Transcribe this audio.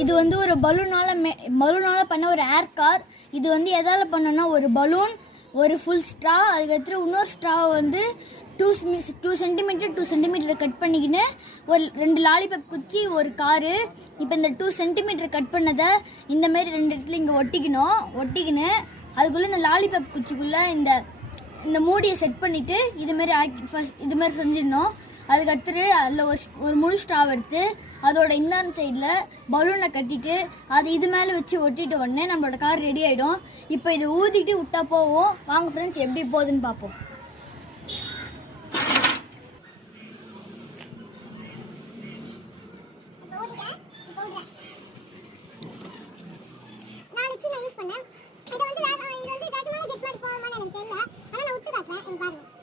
இது வந்து ஒரு பலூனால பண்ண ஒரு ஏர் கார். இது வந்து எதால பண்ணனா ஒரு பலூன், ஒரு ஃபுல் ஸ்ட்ரா, அதுக்கடுத்து இன்னொரு ஸ்ட்ரா வந்து 2 சென்டிமீட்டர் 2 சென்டிமீட்டர் கட் பண்ணிக்கின்னு ஒரு 2 லாலிபப் குச்சி ஒரு காரு. இப்போ இந்த 2 சென்டிமீட்டர் கட் பண்ணதை இந்த மாதிரி 2 இடத்துல இங்கே ஒட்டிக்கின்னு அதுக்குள்ளே இந்த லாலிபப் குச்சிக்குள்ளே இந்த மூடியை செட் பண்ணிவிட்டு இது மாதிரி செஞ்சிடணும். அதுக்கடுத்து அதில் ஒரு முழு ஸ்ட்ராவ் எடுத்து அதோட இந்தாந்த சைடில் பலூனை கட்டிட்டு அது இது மேலே வச்சு ஒட்டிட்டு உடனே நம்மளோட கார் ரெடி ஆகிடும். இப்போ இதை ஊதிட்டு விட்டா போவோம். வாங்க ஃப்ரெண்ட்ஸ் எப்படி போகுதுன்னு பார்ப்போம். யூஸ் பண்ணேன். இது வந்து ஜெட் மாதிரி போகுமான்னு எனக்கு தெரியல. ஆனால் நான் விட்டு காட்டுறேன். எனக்கு பாருங்க.